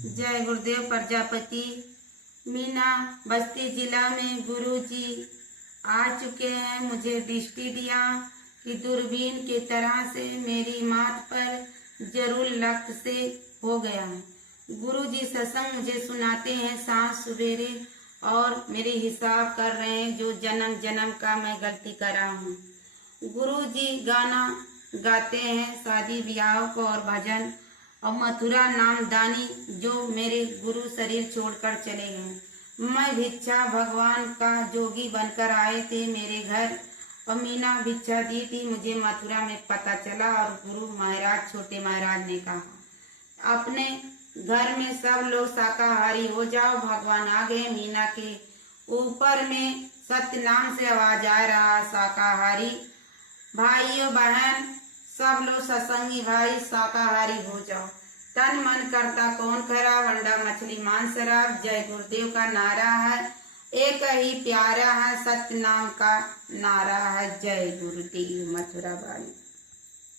जय गुरुदेव प्रजापति। मीना बस्ती जिला में गुरुजी आ चुके हैं। मुझे दृष्टि दिया कि दूरबीन की तरह से मेरी माथ पर जरूर लक्त से हो गया है। गुरुजी सत्संग मुझे सुनाते हैं सांस सवेरे और मेरे हिसाब कर रहे हैं जो जन्म जन्म का मैं गलती करा हूँ। गुरुजी गाना गाते हैं शादी ब्याह को और भजन और मथुरा नाम दानी जो मेरे गुरु शरीर छोड़कर चले गए। मैं भिक्षा भगवान का जोगी बनकर आए थे मेरे घर और मीना भिक्षा दी थी। मुझे मथुरा में पता चला और गुरु महाराज छोटे महाराज ने कहा अपने घर में सब लोग शाकाहारी हो जाओ। भगवान आ गए। मीना के ऊपर में सत्य नाम से आवाज आ रहा शाकाहारी भाइयों बहन सब लोग सत्संगी भाई शाकाहारी हो जाओ। तन मन करता कौन खराब अंडा मछली मांस शराब। जय गुरुदेव का नारा है एक ही प्यारा है सत्य नाम का नारा है। जय गुरुदेव मथुरा वाली।